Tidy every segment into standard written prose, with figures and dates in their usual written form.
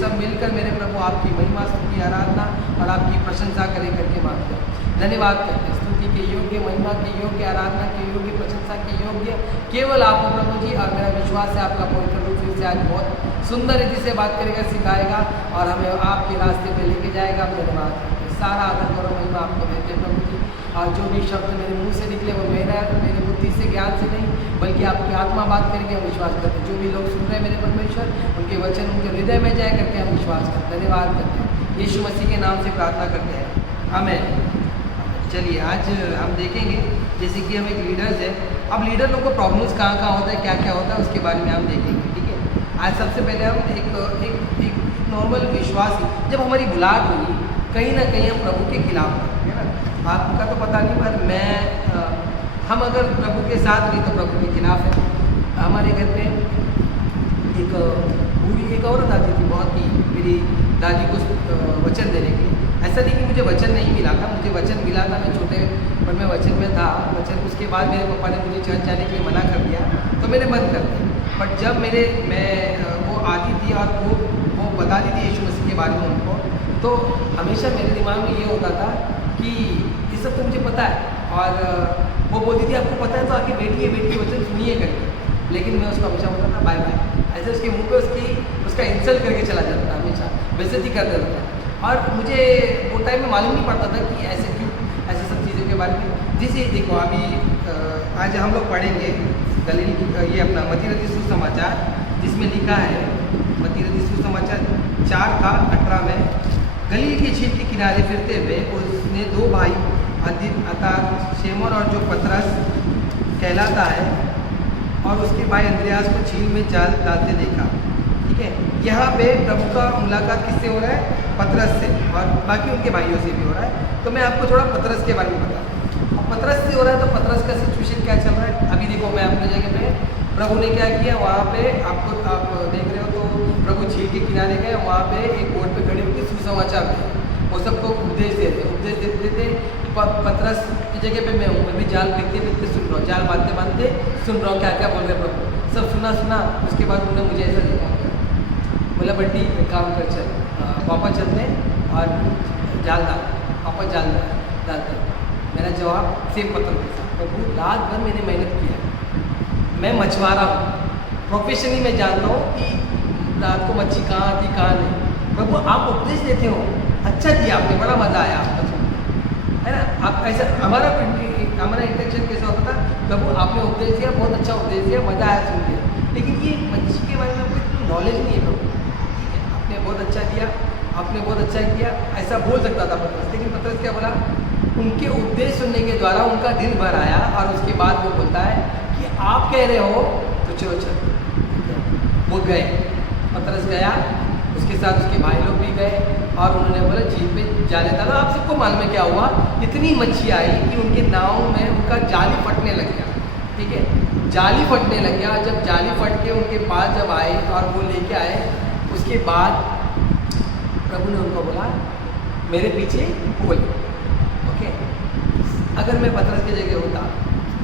सब मिलकर मेरे प्रभु आपकी महिमा स्तुति आराधना और आपकी प्रशंसा करें करके मांगते हैं। धन्यवाद करते हैं। स्तुति के योग्य, महिमा के योग्य, आराधना के योग्य, प्रशंसा के योग्य केवल आप हो प्रभु जी। और मेरा विश्वास है आपका पवित्र रूप से आज बहुत सुंदर रीति से बात करेगा, सिखाएगा और हमें आपके रास्ते पे लेके जाएगा। धन्यवाद करते हैं। सारा आदर और महिमा आपको देते हैं प्रभु जी। और जो भी शब्द मेरे मुंह से निकले वो मेरी बुद्धि से, ज्ञान से नहीं, बल्कि आपकी आत्मा बात करके हम विश्वास करते हैं। जो भी लोग सुन रहे हैं मेरे परमेश्वर, उनके वचन उनके हृदय में जाए करके हम विश्वास करते हैं। धन्यवाद करते हैं। यीशु मसीह के नाम से प्रार्थना करते हैं, आमीन। चलिए आज हम देखेंगे, जैसे कि हम एक लीडर्स है, अब लीडर लोग को प्रॉब्लम्स कहाँ कहाँ होता है, क्या क्या होता है, उसके बारे में हम देखेंगे। ठीक है, आज सबसे पहले हम एक नॉर्मल विश्वासी, जब हमारी बुलाहट होगी कहीं ना कहीं हम प्रभु के खिलाफ है ना। आपका तो पता नहीं, पर हम अगर प्रभु के साथ नहीं तो प्रभु के खिलाफ है। हमारे घर पे एक बूढ़ी एक औरत आती थी, बहुत ही मेरी दादी को वचन देने के लिए। ऐसा नहीं कि मुझे वचन नहीं मिला था, मुझे वचन मिला था, मैं छोटे पर मैं वचन में था। वचन उसके बाद मेरे पापा ने मुझे चर्च जाने के लिए मना कर दिया, तो मैंने बंद कर दिया। बट जब वो आती थी और वो बताती थी यीशु मसीह के बारे में उनको, तो हमेशा मेरे दिमाग में ये होता था कि ये सब तो मुझे पता है। और वो बोलती थी आपको पता है तो आके बैठिए वचन सुनिए करके। लेकिन मैं उसको हमेशा बोलता था बाय बाय, ऐसे उसके मुंह पे उसका इंसल्ट करके चला जाता था, हमेशा बेइज्जती कर देता था। और मुझे वो टाइम में मालूम नहीं पड़ता था कि ऐसे क्यों, ऐसे सब चीज़ों के बारे में। जैसे देखो अभी आज हम लोग पढ़ेंगे गलील ये अपना मत्ती रचित सुसमाचार, जिसमें लिखा है मत्ती रचित सुसमाचार 4:18 में, गलील की झील के किनारे फिरते हुए उसने दो भाई अर्थात शेमोन और जो पतरस कहलाता है और उसके भाई अंद्रयास को झील में जाल डालते देखा। ठीक है, यहाँ पे प्रभु का मुलाकात किससे हो रहा है? पतरस से, और बाकी उनके भाइयों से भी हो रहा है। तो मैं आपको थोड़ा पतरस के बारे में बता दूँ। अब पतरस से हो रहा है तो पतरस का सिचुएशन क्या चल रहा है। अभी देखो मैं अपने जगह पे, प्रभु ने क्या किया, वहाँ पे आप देख रहे हो तो प्रभु झील के किनारे गए, वहाँ पे एक बोट पे खड़े होकर सुसमाचार थे, वो सबको उपदेश देते थे। पतरस की जगह पे मैं हूँ, मैं भी जाल फेंकते सुन रहा हूँ, जाल बांधते सुन रहा हूँ क्या क्या बोल रहे प्रभु। सब सुना। उसके बाद उन्होंने मुझे ऐसा देखा, बोला बड्डी काम कर, चल वापस चलते और जाल डाल, वापस जाल डालते। मेरा जवाब सेम पत्थर के साथ, प्रभु रात भर मैंने मेहनत किया, मैं मछुआरा हूँ, प्रोफेशनली मैं जानता हूँ कि रात को मच्छी कहाँ आती कहाँ नहीं। प्रभु आप उपदेश देते हो, अच्छा दिया आपने, बड़ा मज़ा आया आपका सुन, है ना। आप ऐसा हमारा इंटेंशन कैसा होता था, प्रभु आपने उपदेश दिया, बहुत अच्छा उपदेश दिया, मज़ा आया सुन के, लेकिन ये मच्छी के बारे में आपको इतनी नॉलेज नहीं है प्रभु। ठीक है, आपने बहुत अच्छा दिया, आपने बहुत अच्छा किया, ऐसा बोल सकता था पतरस। लेकिन पतरस क्या बोला, उनके उपदेश सुनने के द्वारा उनका दिल भर आया और उसके बाद वो बोलता है कि आप कह रहे हो तो चलो। वो गए, पतरस गया, उसके साथ उसके भाई लोग भी गए और उन्होंने बोला झील पे जाने डाला। आप सबको मालूम है क्या हुआ, इतनी मच्छी आई कि उनके नाव में उनका जाली फटने लग गया। ठीक है, जाली फटने लग गया। जब जाली फट के उनके पास जब आए और वो लेके आए, उसके बाद प्रभु ने उनको बोला मेरे पीछे बोल। ओके, अगर मैं पतरस की जगह होता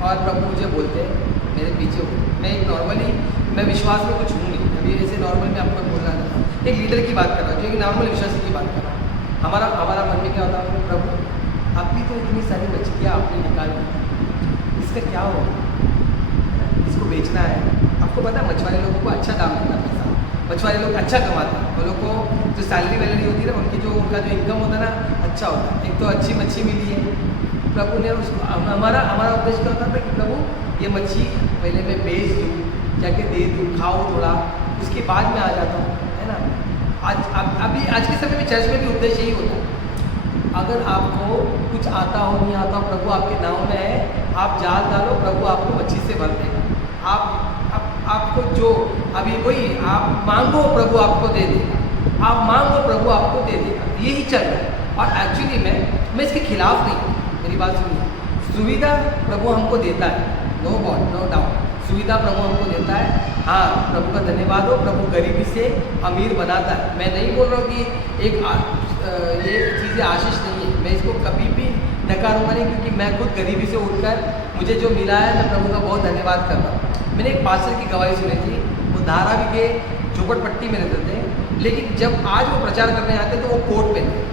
और प्रभु मुझे बोलते मेरे पीछे हो, मैं एक नॉर्मली, मैं विश्वास में कुछ हूँ नहीं, अभी ऐसे नॉर्मल में आपको बोल रहा था, एक लीडर की बात कर रहा हूँ, जो एक नॉर्मल विश्वासी की बात कर रहा हूँ। हमारा मन में क्या होता है, प्रभु आप भी तो इतनी सारी मछलियाँ आपने निकाल दी, इसका क्या हो, इसको बेचना है। आपको पता है मछुआरे लोगों को अच्छा दाम मिलता है, पैसा मछुआरे लोग अच्छा कमाते हैं। वो लोग को जो सैलरी वैलरी होती है ना, उनका जो इनकम होता है ना, अच्छा होता है। एक तो अच्छी मच्छी मिली है, प्रभु ने उसको, हमारा उद्देश्य क्या होता था कि प्रभु ये मच्छी पहले मैं बेच दूँ, जाके दे दूँ, खाओ थोड़ा, उसके बाद में आ जाता हूँ, है ना। आज के समय में चर्च में भी उद्देश्य यही होता है। अगर आपको कुछ आता हो नहीं आता हो, प्रभु आपके नाव में है, आप जाल डालो, प्रभु आपको मच्छी से भर देगा। आपको जो अभी वही आप मांगो प्रभु आपको दे देगा, आप मांगो प्रभु आपको दे देगा, यही चल रहा है। और एक्चुअली मैं इसके खिलाफ नहीं, मेरी बात सुनिए, सुविधा प्रभु हमको देता है, नो डाउट, सुविधा प्रभु हमको देता है। हाँ, प्रभु का धन्यवाद हो, प्रभु गरीबी से अमीर बनाता है। मैं नहीं बोल रहा हूँ कि ये चीज़ें आशीष नहीं है, मैं इसको कभी भी नकारूंगा नहीं, क्योंकि मैं खुद गरीबी से उठकर मुझे जो मिला है, मैं प्रभु का बहुत धन्यवाद करता हूँ। मैंने एक पास्टर की गवाही सुनी थी, वो धारावी के झोपड़पट्टी में रहते थे लेकिन जब आज वो प्रचार करने आते हैं तो वो कोट पहनते हैं।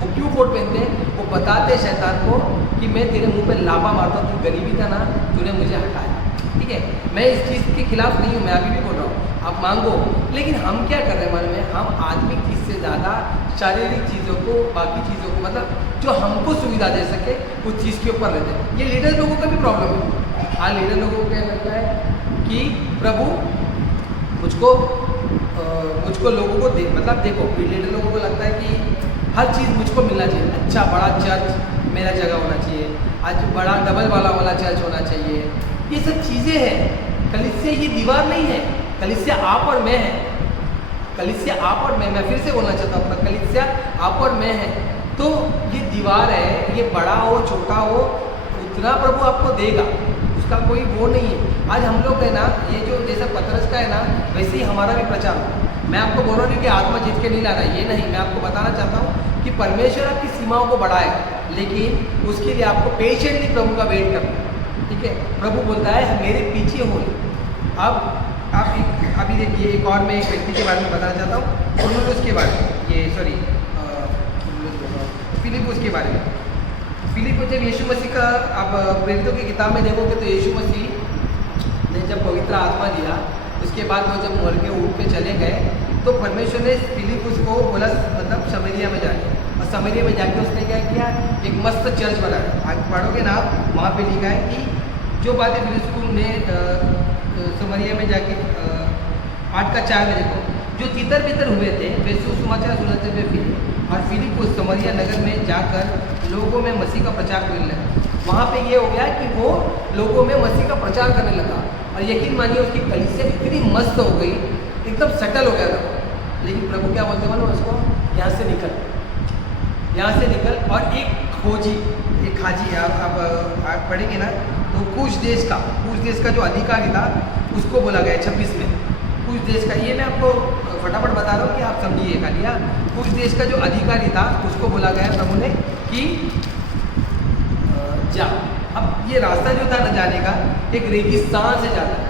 वो क्यों कोट पहनते हैं? वो बताते हैं शैतान को कि मैं तेरे मुंह पे लापा मारता हूँ, तू गरीबी था ना, तूने मुझे हटाया। ठीक है, मैं इस चीज़ के खिलाफ नहीं हूँ, मैं अभी भी बोल रहा हूँ, आप मांगो। लेकिन हम क्या कर रहे हैं मन में, हम आत्मिक चीज़ से ज़्यादा शारीरिक चीज़ों को, बाकी चीज़ों को, मतलब जो हमको सुविधा दे सके उस चीज़ के ऊपर रहते हैं। ये लीडर लोगों का भी प्रॉब्लम है। आज लीडर लोगों को क्या लगता है कि प्रभु मुझको लोगों को दे, मतलब देखो लीडर लोगों को लगता है कि हर चीज़ मुझको मिलना चाहिए। अच्छा बड़ा चर्च मेरा जगह होना चाहिए, आज बड़ा डबल वाला चर्च होना चाहिए। ये सब चीज़ें हैं। कलीसिया ये दीवार नहीं है, कलीसिया आप और मैं है। कलीसिया आप और मैं फिर से बोलना चाहता हूँ, कलीसिया आप और मैं है। तो ये दीवार है, ये बड़ा हो छोटा हो, उतना प्रभु आपको देगा, उसका कोई वो नहीं है। आज हम लोग है ना, ये जो जैसा पतरस का है ना, वैसे ही हमारा भी प्रचार हो। मैं आपको बोल रहा हूँ कि आत्मा जीत के नहीं लाना, ये नहीं। मैं आपको बताना चाहता हूँ कि परमेश्वर आपकी सीमाओं को बढ़ाएगा, लेकिन उसके लिए आपको पेशेंटली प्रभु का वेट करना है। ठीक है, प्रभु बोलता है मेरे पीछे हो। अब आप अभी देखिए, एक और मैं एक व्यक्ति के बारे में बताना चाहता हूँ, कुरनेलियुस के बारे में, ये सॉरी फिलिपुस के बारे में। फिलिपुस जब यीशु मसीह का, आप प्रेरितों की किताब में देखोगे तो यीशु मसीह ने जब पवित्र आत्मा दिया, उसके बाद वो जब मर के उठ के चले गए, तो परमेश्वर ने फिलिपुस को बोला, मतलब समरिया में जाके, और समरिया में जाके उसने क्या किया, एक मस्त चर्च बनाया। आगे पढ़ोगे ना आप, वहाँ पे लिखा है कि जो बातें फिलिपुस ने समरिया में जाके 8:4 में देखो, जो तितर बितर हुए थे वे सुसमाचार सुनाते हुए फिरे, और फिलिपुस समरिया नगर में जाकर लोगों में मसीह का प्रचार करने लगा। वहाँ पे ये हो गया कि वो लोगों में मसीह का प्रचार करने लगा, और यकीन मानिए उसकी कलीसिया इतनी मस्त हो गई, एकदम सेटल हो गया था। लेकिन प्रभु क्या बोलते मानो उसको, यहाँ से निकल, यहाँ से निकल। और एक खोजी, एक हाजी, आप पढ़ेंगे ना तो कुछ देश का जो अधिकारी था उसको बोला गया 26 में, कुछ देश का, ये मैं आपको फटाफट बता रहा हूँ कि आप समझिए खाली। कुछ देश का जो अधिकारी था उसको बोला गया प्रभु ने कि जा। अब ये रास्ता जो था न जाने का, एक रेगिस्तान से जाता है।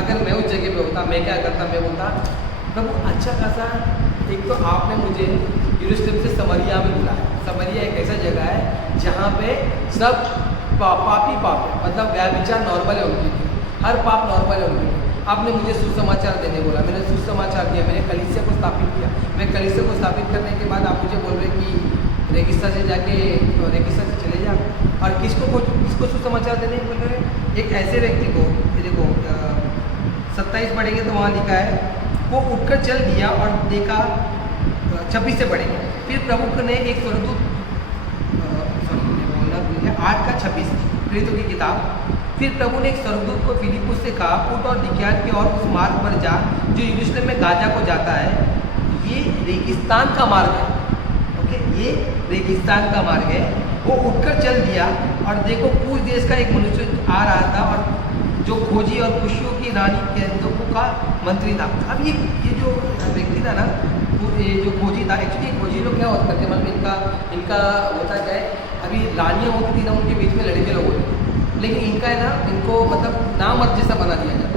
अगर मैं उस जगह पे होता, मैं क्या करता, मैं बोलता प्रभु अच्छा खासा, एक तो आपने मुझे यरूशलेम से समरिया में बुलाया। समरिया एक ऐसा जगह है जहाँ पे सब पापी पाप है, मतलब व्याभिचार नॉर्मल है उनके लिए, हर पाप नॉर्मल है उनके लिए। आपने मुझे सुसमाचार देने बोला, मैंने सुसमाचार दिया, मैंने कलीसिया को स्थापित किया। मैं कलीसिया को स्थापित करने के बाद आप मुझे बोल रहे कि रेगिस्तान से जाके रेगिस्तान से चले जा, और किसको सुसमाचार देने बोल रहे हैं? एक ऐसे व्यक्ति को। देखो 27 पढ़ेंगे तो वहाँ लिखा है, वो उठकर चल दिया और देखा, 26 से पढ़ेंगे, फिर प्रभु ने एक स्वर्गदूत, 8:26 प्रेरितों की किताब, फिर प्रभु ने एक स्वर्गदूत को फिलिपुस से कहा, उठ और दिख्यात की और उस मार्ग पर जा जो यरूशलेम में गाजा को जाता है, ये रेगिस्तान का मार्ग है। ओके, ये रेगिस्तान का मार्ग है। वो उठकर चल दिया और देखो पूछ देश का एक मनुष्य आ रहा था, और जो खोजी और खुशियों की रानी कैंदोकों का मंत्री था। अब ये जो व्यक्ति था ना, ये जो खोजी था, एक्चुअली खोजी लोग क्या होता करते हैं, मतलब इनका होता क्या है, अभी रानियाँ होती थी ना, उनके बीच में लड़के लोग होते, लेकिन इनका है ना, इनको मतलब नामर्द जैसा बना दिया जाता।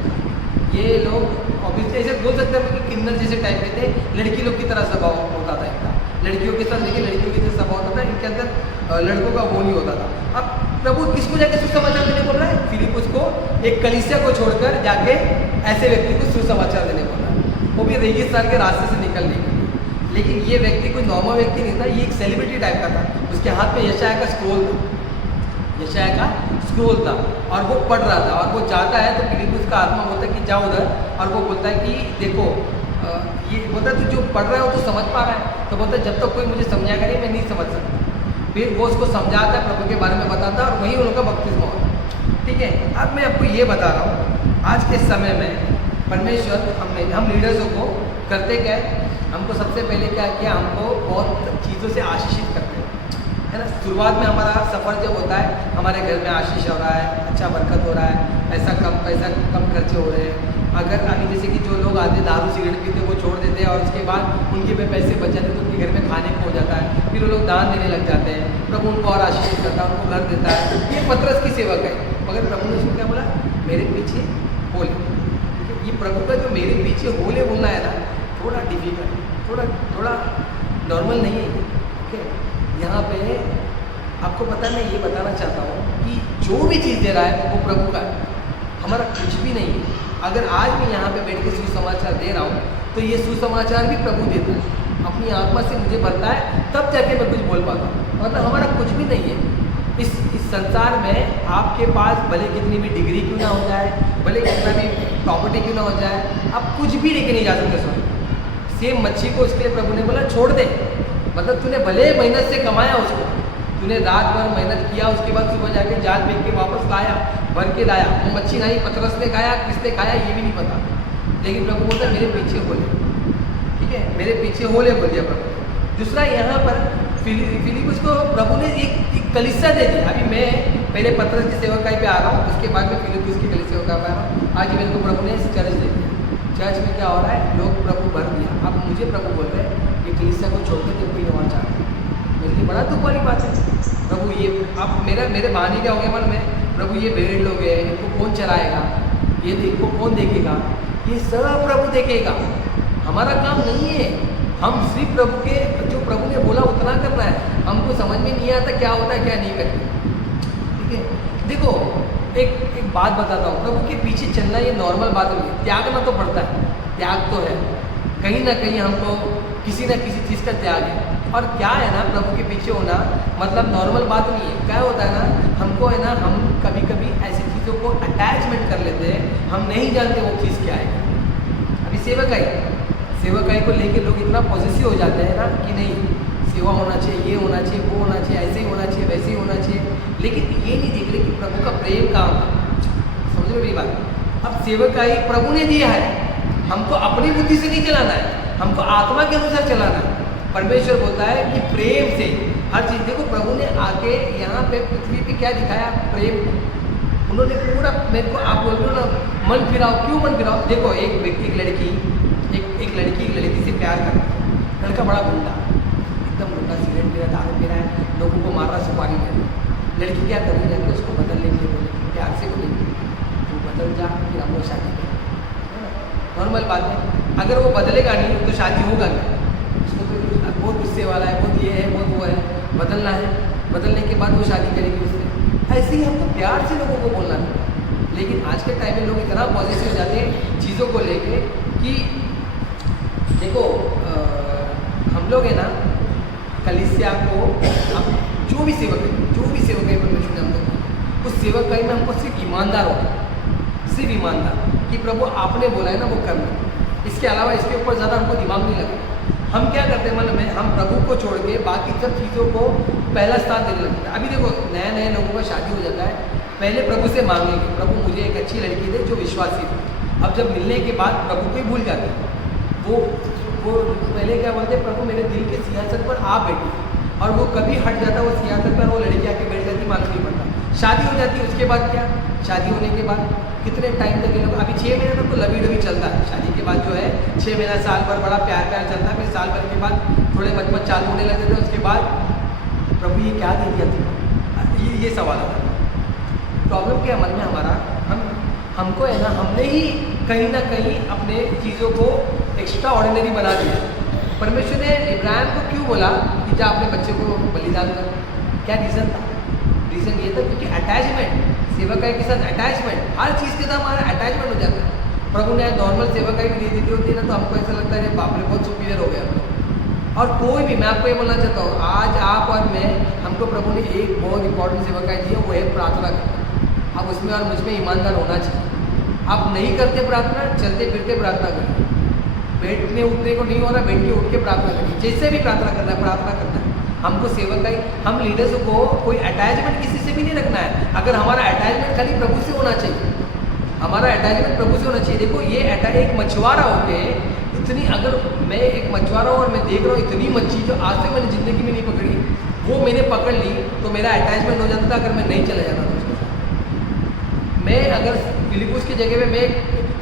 ये लोग ऑब्वियसली ऐसे बोल सकते हैं कि किन्नर जैसे टाइप के थे, लड़की लोग की तरह स्वभाव होता था इनका, लड़कियों के साथ, लेकिन लड़कियों की तरह स्वभाव होता था, इनके अंदर लड़कों का वो नहीं होता था। अब प्रभु किसको जाके सुसमाचार देने बोल रहा है? फिलिपुस को, एक कलीसिया को छोड़कर जाके ऐसे व्यक्ति को सुसमाचार देने बोल रहा है, वो भी रेगिस्तान के रास्ते से निकलने के लिए। लेकिन ये व्यक्ति कोई नॉर्मल व्यक्ति नहीं था, ये एक सेलिब्रिटी टाइप का था। उसके हाथ में यशाया का स्क्रोल था, यशाया का स्क्रोल था, और वो पढ़ रहा था, और वो जाता है तो फिलिपुस का आत्मा बोलता है कि जाओ उधर, और वो बोलता है कि देखो ये बोलता है, तू जो पढ़ रहा है वो तो समझ पा रहा है? तो बोलता है जब तक कोई मुझे समझाएगा नहीं, मैं नहीं समझ सकता। फिर वो उसको समझाता है, प्रभु के बारे में बताता है, और वही उनका बपतिस्मा होता है। ठीक है, अब मैं आपको ये बता रहा हूँ, आज के समय में परमेश्वर हम लीडर्सों को करते क्या है, हमको सबसे पहले क्या किया, हमको बहुत चीज़ों से आशीषित करते हैं, है ना। शुरुआत में हमारा सफ़र जब होता है, हमारे घर में आशीष हो रहा है, अच्छा बरकत हो रहा है, पैसा कम खर्चे हो रहे हैं। अगर अभी जैसे कि जो लोग आते दारू सिगरेट पीते वो छोड़ देते हैं, और उसके बाद उनके पे पैसे बच जाते तो उनके घर में खाने को हो जाता है, फिर वो लोग दान देने लग जाते हैं, प्रभु उनको और आशीष करता है, उनको घर देता है। ये पतरस की सेवक है, मगर प्रभु ने उसको क्या बोला? मेरे पीछे हो ले। ये प्रभु का जो मेरे पीछे हो ले बोलना है ना, थोड़ा डिफिकल्ट, थोड़ा नॉर्मल नहीं है। ओके, यहाँ पे आपको पता है, मैं ये बताना चाहता हूँ कि जो भी चीज़ दे रहा है वो प्रभु का है, हमारा कुछ भी नहीं है। अगर आज मैं यहाँ पे बैठ के सुसमाचार दे रहा हूँ तो ये सुसमाचार भी प्रभु देता है, अपनी आत्मा से मुझे भरता है, तब जाके मैं कुछ बोल पाता हूँ। मतलब हमारा कुछ भी नहीं है इस संसार में। आपके पास भले कितनी भी डिग्री क्यों ना हो जाए, भले कितना भी प्रॉपर्टी क्यों ना हो जाए, आप कुछ भी लेके नहीं जा सकते स्वर्ग। सेम मच्छी को उसके लिए प्रभु ने बोला छोड़ दे, मतलब तूने भले मेहनत से कमाया उसको, तूने रात भर मेहनत किया, उसके बाद सुबह जाके जाल फेंक के वापस लाया, भर के लाया, वो मच्छी नहीं पतरस ने खाया, किसने खाया ये भी नहीं पता, लेकिन प्रभु बोलता मेरे पीछे हो ले, ठीक है, मेरे पीछे हो ले बोल दिया प्रभु। दूसरा यहाँ पर फिलिपुस को प्रभु ने एक कलीसिया दे दी। अभी मैं पहले पतरस की सेवकाई पे आ रहा हूँ, उसके बाद में फिलिपुस की कलीसिया सेवकाई पे आ रहा हूँ। आज मेरे को प्रभु ने चर्च दे दिया। चर्च में क्या हो रहा है, लोग प्रभु भर दिया, अब मुझे प्रभु बोल रहे हैं कि कलीसिया को छोड़ के तेरे को वहाँ जा रहे हैं। मेरे लिए बड़ा दुख वाली बात है। प्रभु ये अब मेरे बहाने क्या हो गए मन में, प्रभु ये भेड़ लोग हैं, इनको कौन चलाएगा, ये इनको कौन देखेगा, ये सब प्रभु देखेगा, हमारा काम नहीं है। हम सिर्फ प्रभु के जो प्रभु ने बोला उतना करना है। हमको समझ में नहीं आता क्या होता है क्या नहीं करते, ठीक है। देखो एक बात बताता हूँ, प्रभु के पीछे चलना ये नॉर्मल बात नहीं है, त्यागना तो पड़ता है, त्याग तो है, कहीं ना कहीं हमको किसी न किसी चीज़ का त्याग है। और क्या है ना, प्रभु के पीछे होना मतलब नॉर्मल बात नहीं है। क्या होता है ना, हमको है ना, हम कभी कभी ऐसी चीज़ों को अटैचमेंट कर लेते हैं, हम नहीं जानते वो चीज़ क्या है। अभी सेवकाई को लेके लोग इतना पॉजिटिव हो जाते हैं ना कि नहीं सेवा होना चाहिए, ये होना चाहिए, वो होना चाहिए, ऐसे ही होना चाहिए, वैसे ही होना चाहिए, लेकिन ये नहीं देख रहे कि प्रभु का प्रेम कहाँ है। समझ रहे मेरी बात। अब सेवकाई प्रभु ने दिया है, हमको अपनी बुद्धि से नहीं चलाना है, हमको आत्मा के अनुसार चलाना है। परमेश्वर बोलता है कि प्रेम से हर चीज़। देखो प्रभु ने आके यहाँ पे पृथ्वी पे क्या दिखाया, प्रेम को। उन्होंने पूरा मेरे को, आप बोल रहे हो ना मन फिराओ, क्यों मन फिराओ। देखो एक व्यक्ति एक लड़की एक लड़की से प्यार करता है, लड़का बड़ा गुंडा, एकदम गुंडा, सिगरेट पी रहा, दारू पी रहा है, लोगों को मार रहा, सुपारी ले रहा। लड़की क्या कर रही है, उसको बदलने के लिए बोले, प्यार से बोलेंगे तू बदल जा, फिर हम लोग शादी करें। नॉर्मल बात है। अगर वो बदलेगा नहीं तो शादी होगा नहीं। उसको तो बहुत गुस्से वाला है, बहुत ये है, बहुत वो है, बदलना है, बदलने के बाद वो शादी करेगी उससे। ऐसे ही हमको प्यार से लोगों को बोलना है। लेकिन आज के टाइम में लोग इतना पॉजिटिव हो जाते हैं चीज़ों को लेके कि देखो हम लोग है ना, कलीसिया को अब जो भी सेवकाई परमेश्वर ने हमको, उस सेवकाई में हमको सिर्फ ईमानदार होना, सिर्फ ईमानदार कि प्रभु आपने बोला है ना वो करना। इसके अलावा इसके ऊपर ज़्यादा हमको दिमाग नहीं लगा। हम क्या करते हैं, मन में हम प्रभु को छोड़ के बाकी सब चीज़ों को पहला स्थान देने लगते हैं। अभी देखो नए लोगों का शादी हो जाता है, पहले प्रभु से मांगेंगे, प्रभु मुझे एक अच्छी लड़की दे जो विश्वासी हो। अब जब मिलने के बाद प्रभु को ही भूल जाते हैं। वो पहले क्या बोलते हैं, प्रभु मेरे दिल के सिंहासन पर आप बैठे, और वो कभी हट जाता वो सिंहासन पर, वो लड़की आके बैठ जाती, मालूम नहीं पड़ता। शादी हो जाती है, उसके बाद क्या, शादी होने के बाद कितने टाइम तक ये लोग, अभी 6 महीने तक तो लवी डवी चलता है। शादी के बाद जो है 6 महीना साल भर बड़ा प्यार चलता है, फिर साल भर के बाद थोड़े बचपन चालू होने लगे थे। उसके बाद प्रभु ये क्या दे दिया तुमको, ये सवाल आता है। प्रॉब्लम क्या है मन में हमारा, हमको है ना, हमने ही कहीं ना कहीं अपने चीज़ों को एक्स्ट्रा ऑर्डिनरी बना दिया। परमेश्वर ने इब्राहिम को क्यों बोला कि जा अपने बच्चे को बलिदान कर, क्या रीज़न था? रीज़न ये था क्योंकि अटैचमेंट, सेवकाई के साथ अटैचमेंट, हर चीज़ के साथ हमारा अटैचमेंट हो जाता है। प्रभु ने नॉर्मल सेवकाई भी दे दी होती है ना, तो हमको ऐसा लगता है बाप रे बहुत सुपीरियर हो गया हम लोग। और कोई भी, मैं आपको ये बोलना चाहता हूँ, आज आप और मैं, हमको प्रभु ने एक बहुत इंपॉर्टेंट सेवकाई दी है, वो है प्रार्थना करना। अब उसमें और मुझमें ईमानदार होना चाहिए। आप नहीं करते प्रार्थना, चलते फिरते प्रार्थना करिए, बैठने उठने को नहीं हो रहा, बैठ के उठ के प्रार्थना करिए, जैसे भी प्रार्थना करना है प्रार्थना करना है। हमको सेवकाई, हम लीडर्स को कोई अटैचमेंट किसी से भी नहीं रखना है। अगर हमारा अटैचमेंट खाली प्रभु से होना चाहिए, हमारा अटैचमेंट प्रभु से होना चाहिए। देखो ये एक मछुआरा हो के इतनी, अगर मैं एक मछुआरा हूँ और मैं देख रहा हूँ इतनी मच्छी जो आज तक मैंने ज़िंदगी में नहीं पकड़ी, वो मैंने पकड़ ली, तो मेरा अटैचमेंट हो जाता था। अगर मैं नहीं चला जाता तो उसके साथ, मैं अगर फिलिपुस की जगह पे मैं,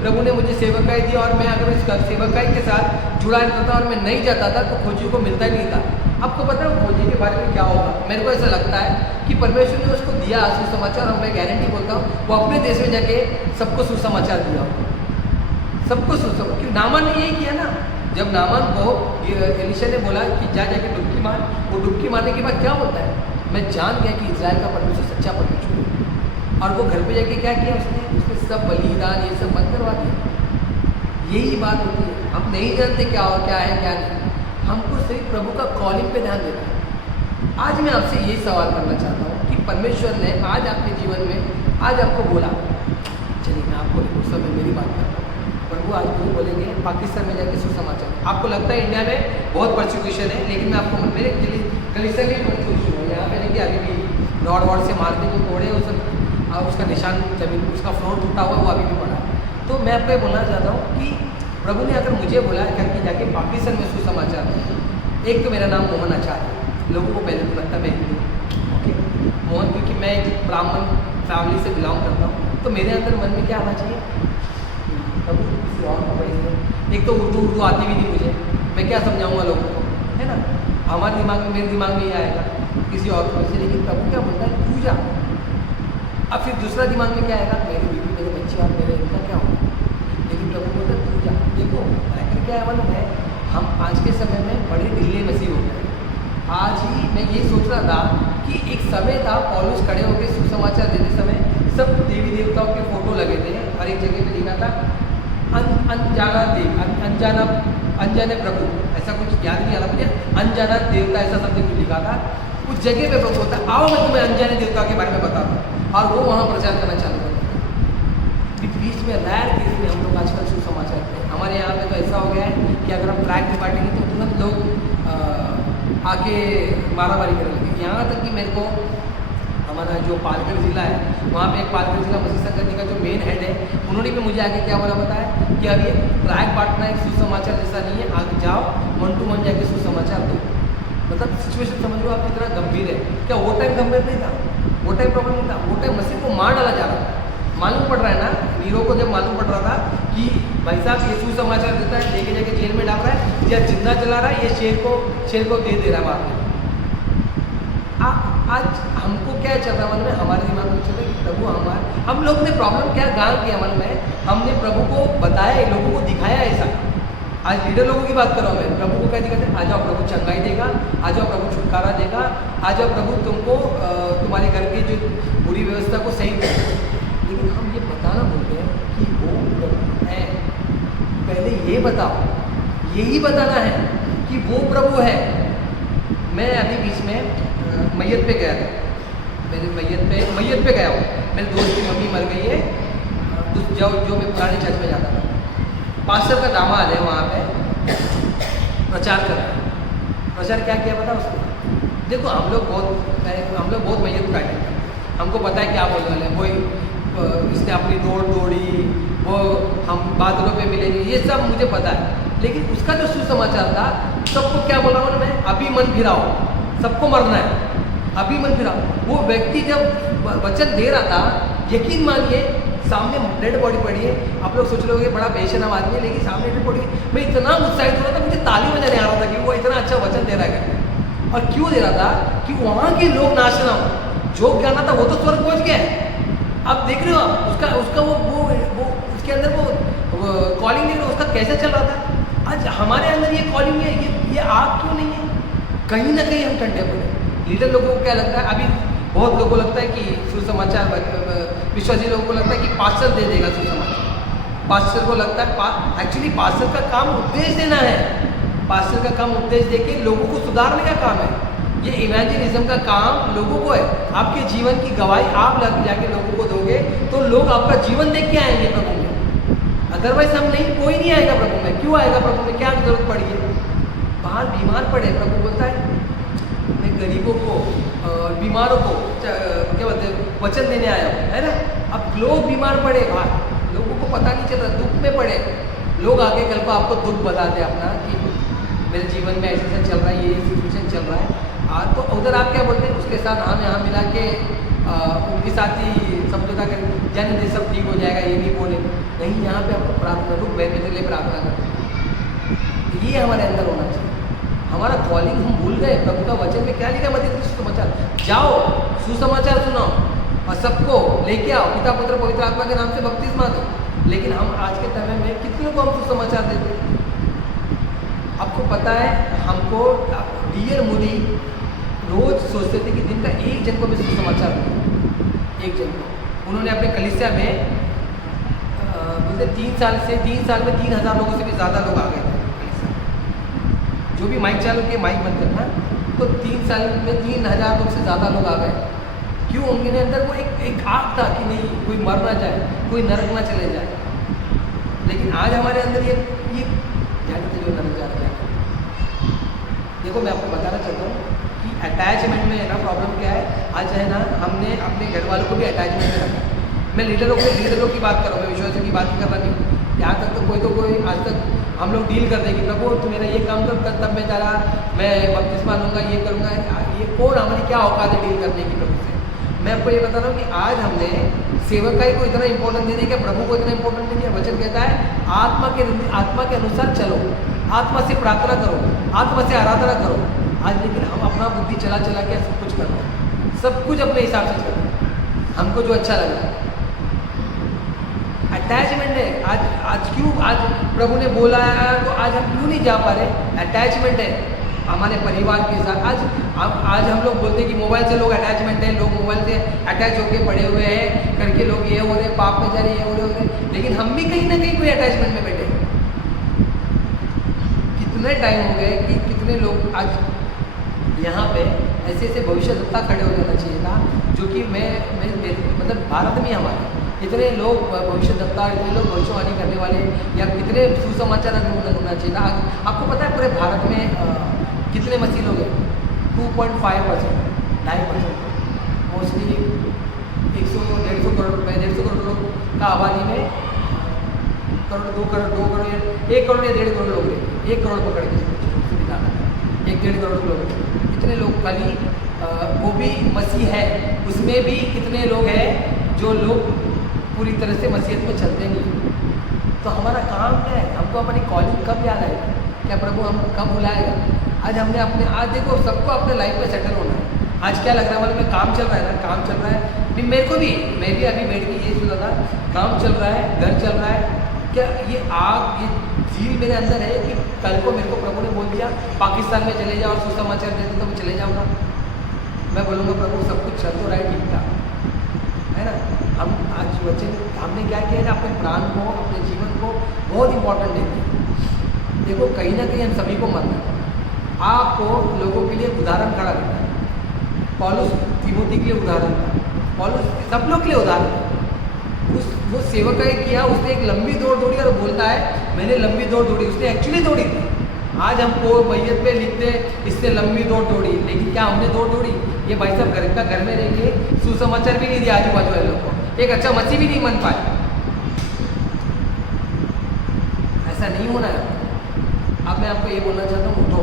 प्रभु ने मुझे सेवकाई दी और मैं अगर इस सेवकाई के साथ जुड़ा रहता था और मैं नहीं जाता था तो खोजी को मिलता ही नहीं था। आपको पता है खोजी के बारे में क्या होगा? मेरे को ऐसा लगता है कि परमेश्वर ने उसको दिया सुसमाचार, और मैं गारंटी बोलता हूँ वो अपने देश में जाके सबको सुसमाचार दिया, सबको सुसमाचार। क्यों नामान ने यही किया ना, जब नामान को एलीशा ने बोला कि जा जाके डुबकी मार, वो डुबकी मारने के बाद क्या बोलता है, मैं जान गया कि इजराइल का परमेश्वर सच्चा परमेश्वर है। और वो घर पे जाके क्या किया उसने सब बलिदान ये सब बंद करवा दिया। यही बात होती है, हम नहीं जानते क्या हो क्या है क्या नहीं, हमको सिर्फ प्रभु का कॉलिंग पे ध्यान देना है। आज मैं आपसे यही सवाल करना चाहता हूँ कि परमेश्वर ने आज आपके जीवन में आज आपको बोला, चलिए मैं आपको उस समय मेरी बात करता हूँ, प्रभु आज मुझे बोलेंगे पाकिस्तान में जाके सुसमाचार। आपको लगता है इंडिया में बहुत परसिक्यूशन है, लेकिन मैं आपको मेरे कलीसिया में परसिक्यूशन है यहाँ पे, देखिए अभी भी रॉड वॉड से मारते जो तोड़े वो सब, उसका निशान जमीन उसका फ्लोर टूटा हुआ वो अभी भी पड़ा है। तो मैं आपको ये बोलना चाहता हूँ कि प्रभु ने अगर मुझे बोला करके जाके पाकिस्तान में सुसमाचार, एक तो मेरा नाम मोहन आचार्य, लोगों को पहले तो लगता है मैं हिंदू, ओके मोहन, क्योंकि मैं एक ब्राह्मण फैमिली से बिलोंग करता हूँ, तो मेरे अंदर मन में क्या आना चाहिए, प्रभु किसी और को पढ़ी। एक तो उर्दू आती भी नहीं मुझे, मैं क्या समझाऊंगा लोगों को, है ना, हमारे दिमाग में मेरे दिमाग में ये आएगा किसी और को से, लेकिन प्रभु क्या बोलता है तू जा। अब फिर दूसरा दिमाग में क्या आएगा, मेरी बीवी मेरे बच्चे और मेरे इनका क्या होगा, लेकिन प्रभु बोलता है तू जा। देखो आखिर क्या है मालूम है, हम आज के समय में बड़े ढीले मसीह हो गए। आज ही मैं ये सोच रहा था कि एक समय था पौलुस खड़े होकर सुसमाचार देते समय सब देवी देवताओं के फोटो लगे थे और एक जगह पे लिखा था अनजाना देव अनजाने प्रभु, ऐसा कुछ याद नहीं आ रहा मुझे, अनजाना देवता ऐसा समथिंग कुछ लिखा था। उस जगह पे प्रभु होता आओ मैं तुम्हें अनजाने देवता के बारे में बताता हूँ, और वो वहाँ प्रचार करना चालू कर दिया। बीच में रैर केस में हम लोग आजकल सुसमाचार करते हैं। हमारे यहाँ पे तो ऐसा हो गया है कि अगर हम ट्रैक पे बांटेंगे तो तुरंत लोग आके मारामारी करने लगे। यहाँ तक कि मेरे को हमारा जो पालघर ज़िला है वहाँ पे एक पालघर ज़िला मसीह संगठन का जो मेन हेड है, उन्होंने भी मुझे आगे क्या बोला बताया कि अभी ट्रैक बांटना एक सुसमाचार जैसा नहीं है, आगे जाओ मन टू मन जाके सुसमाचार दो। मतलब सिचुएशन समझ लो आप कितना गंभीर है। क्या वो टाइम गंभीर नहीं था, वो टाइम प्रॉब्लम नहीं था, वो टाइम मसीह को मार डाला जा रहा था। मालूम पड़ रहा है ना, नीरो को जब मालूम पड़ रहा था कि भाई साहब ये सुसमाचार देता है, लेके जाके जेल में डाल रहा है या जिंदा चला रहा है, ये शेर को दे दे रहा है बाद में। आज हमको क्या चल रहा है मन में, हमारे दिमाग में चल रहा है कि प्रभु हम लोग ने प्रॉब्लम क्या गांव किया मन में, हमने प्रभु को बताया, लोगों को दिखाया ऐसा। आज लीडर लोगों की बात कर रहा हूँ मैं, प्रभु को क्या दिखाते हैं, आ जाओ प्रभु चंगाई देगा, आ जाओ प्रभु छुटकारा देगा, आ जाओ प्रभु तुमको तुम्हारे घर की जो बुरी व्यवस्था को सही करेगा। लेकिन हम ये बताना भूलते हैं कि वो प्रभु है। पहले ये बताओ, यही बताना है कि वो प्रभु है। मैं अभी बीच में मैयत पे गया था, मेरे मैयत पे गया हूँ, मेरे दोस्त की मम्मी मर गई है, जो मैं पुराने चर्च में जाता था। पास्टर का दामाद है वहाँ पे प्रचार कर रहा है। प्रचार क्या किया पता उसको, देखो हम लोग बहुत मैयत उठाते हैं, हमको पता है क्या बोलने वाले हैं, वही इसने अपनी दौड़ दौड़ी, वो हम बादलों पे मिलेंगे, ये सब मुझे पता है। लेकिन उसका जो सुसमाचार था, सबको क्या बोला उन्होंने, अभी मन फिराओ, सबको मरना है, अभी मन फिराओ। वो व्यक्ति जब वचन दे रहा था, यकीन मानिए सामने डेड बॉडी पड़ी है, आप लोग सोच रहे हो बड़ा बेशरम आदमी है, लेकिन सामने डेड बॉडी, मैं इतना उत्साहित हो रहा था, मुझे ताली बजाने आ रहा था कि वो इतना अच्छा वचन दे रहा है। और क्यों दे रहा था कि वहाँ के लोग नाश ना हो, जो ज्ञाना था वो तो स्वर्ग पहुँच गया है। अब देख रहे हो आप उसका वो उसके अंदर वो कॉलिंग नहीं, उसका कैसे चल रहा था। आज हमारे अंदर ये कॉलिंग है, ये आग क्यों नहीं है, कहीं ना कहीं हम ठंडे पड़े। लीडर लोगों को क्या लगता है, अभी बहुत लोगों को लगता है कि सुसमाचार, विश्वासी लोगों को लगता है कि पास्टर दे देगा सुसमाचार। पास्टर को लगता है एक्चुअली पास्टर का काम उपदेश देना है, पास्टर का काम उपदेश देके लोगों को सुधारने का काम है। ये इवेंजलिज्म का काम लोगों को है। आपके जीवन की गवाही आप जाके लोगों को दोगे तो लोग आपका जीवन देख के आएंगे प्रभु में। अदरवाइज हम नहीं, कोई नहीं आएगा प्रभु में। क्यों आएगा प्रभु में, क्या जरूरत पड़ी है। बाहर बीमार पड़े, प्रभु बोलता है मैं गरीबों को और बीमारों को क्या बोलते हैं वचन देने आया हूँ, है ना। अब लोग बीमार पड़े बाहर, लोगों को पता नहीं चल रहा, दुख में पड़े लोग, आगे कल को आपको दुख बताते अपना कि मेरे जीवन में ऐसा चल रहा है, ये सिचुएशन चल रहा है। तो उधर आप क्या बोलते हैं, उसके साथ हम यहाँ मिला के उनके साथ ही समझौता करें, जाने दे सब ठीक हो जाएगा, ये नहीं बोले नहीं। यहाँ पे आपको प्रार्थना, रुक बैठ के लिए प्रार्थना करते, ये हमारे अंदर होना चाहिए। हमारा कॉलिंग हम भूल गए। प्रभु का वचन में क्या लिखा, मत सुसमाचार, जाओ सुसमाचार सुनाओ और सबको लेके आओ, पिता पुत्र पवित्र आत्मा के नाम से बपतिस्मा दो। लेकिन हम आज के समय में कितने को हम सुसमाचार देते हैं। आपको पता है, हमको डीएल मोदी रोज सोचते थे कि दिन का एक जन को भी सुसमाचार मिले, एक जन को। उन्होंने अपने कलीसिया में बोलते 3 साल में 3000 लोगों से भी ज़्यादा लोग आ गए थे कलीसिया में। जो भी माइक चालू किए, माइक बंद करना, तो 3 साल में 3000 लोग से ज़्यादा लोग आ गए। क्यों? उनके अंदर वो एक आग था कि नहीं, कोई मर ना जाए, कोई नरक ना चले जाए। लेकिन आज हमारे अंदर ये जानते जो नरक जा रहा है। देखो, मैं आपको बताना चाहता हूँ कि अटैचमेंट में है ना, प्रॉब्लम क्या है। आज है ना, हमने अपने घर वालों को भी अटैचमेंट में रखा। मैं लीडरों की बात कर रहा हूँ, मैं विश्वासियों की बात नहीं कर रहा नहीं। यहाँ तक तो कोई आज तक हम लोग डील करते हैं कि प्रभु तू मेरा ये काम कर, तब मैं चला, मैं बपतिस्मा लूँगा, ये करूँगा। ये कौन, हमारी क्या औकात है डील करने की प्रभु से? मैं आपको ये बता रहा हूँ कि आज हमने सेवकाई को इतना इंपॉर्टेंस दे दिया, प्रभु को इतना इंपॉर्टेंस दे दिया। वचन कहता है आत्मा के अनुसार चलो, आत्मा से प्रार्थना करो, आत्मा से आराधना करो। आज लेकिन हम अपना बुद्धि चला के सब कुछ कर रहे हैं, सब कुछ अपने हिसाब से कर रहे हैं, हमको जो अच्छा लग रहा है। अटैचमेंट है। आज क्यों, आज प्रभु ने बोला है तो आज हम क्यों नहीं जा पा रहे? अटैचमेंट है हमारे परिवार के साथ। आज हम लोग बोलते हैं कि मोबाइल से लोग अटैचमेंट है, लोग मोबाइल से अटैच होकर पड़े हुए हैं करके लोग ये हो रहे हैं, पाप में जा रहे, ये हो रहे। लेकिन हम भी कहीं ना कहीं कोई अटैचमेंट में बैठे। कितने टाइम हो गए कि कितने लोग आज यहाँ पे ऐसे भविष्यद्वक्ता खड़े हो जाना चाहिए था, जो कि मैं मतलब भारत में हमारे इतने लोग भविष्यद्वक्ता, इतने लोग भविष्यवाणी करने वाले, या कितने सुसमाचार होना चाहिए था। आपको पता है पूरे भारत में कितने मसीह लोग हैं? 2.5%, 2.5%। मोस्टली 100-150 करोड़ रुपये, 150 करोड़ लोग का आबादी में करोड़, 2 करोड़, 2 करोड़, 1 करोड़ या 1.5 करोड़ लोग हैं। 1 करोड़ पकड़ के दिखाना, 1-1.5 करोड़ लोग। कितने लोग खाली वो भी मसीह है, उसमें भी कितने लोग हैं जो लोग पूरी तरह से मसीहत में चलते नहीं। तो हमारा काम क्या है? हमको अपनी कॉलिंग कब याद आएगा? क्या प्रभु हम कब बुलाएगा? आज हमने आज देखो, सबको अपने लाइफ में सेटल होना है। आज क्या लग रहा है, मतलब काम चल रहा है ना, काम चल रहा है। फिर मैं भी अभी बैठ के ये सोचा था, काम चल रहा है, घर चल रहा है, क्या ये आग, ये झील मेरे अंदर है कि कल को मेरे को प्रभु ने बोल दिया पाकिस्तान में चले जाओ और सुसमाचार दे दो तो मैं चले जाऊँगा? मैं बोलूँगा प्रभु सब कुछ चल तो रहा है, ठीक था, है ना। हम आज वचन हमने क्या किया है, अपने प्राण को, अपने जीवन को बहुत इंपॉर्टेंट देते हैं। देखो, कहीं ना कहीं हम सभी को मरना है। आपको लोगों के लिए उदाहरण खड़ा करना है। पौलुस तिमोथी के लिए उदाहरण था, पौलुस सब लोग के लिए उदाहरण है। वो सेवकाई किया, उसने एक लंबी दौड़ दौड़ी और बोलता है मैंने लंबी दौड़ दौड़ी। उसने एक्चुअली दौड़ी थी। आज हमको मैयत पे लिखते इससे लंबी दौड़ दौड़ी, लेकिन क्या हमने दौड़ दौड़ी? ये भाई साहब घर में रह के सुसमाचार भी नहीं दिया आजू बाजू वाले लोग को, एक अच्छा मसीह भी नहीं बन पाए। ऐसा नहीं होना है। अब मैं आपको ये बोलना चाहता हूँ, उठो।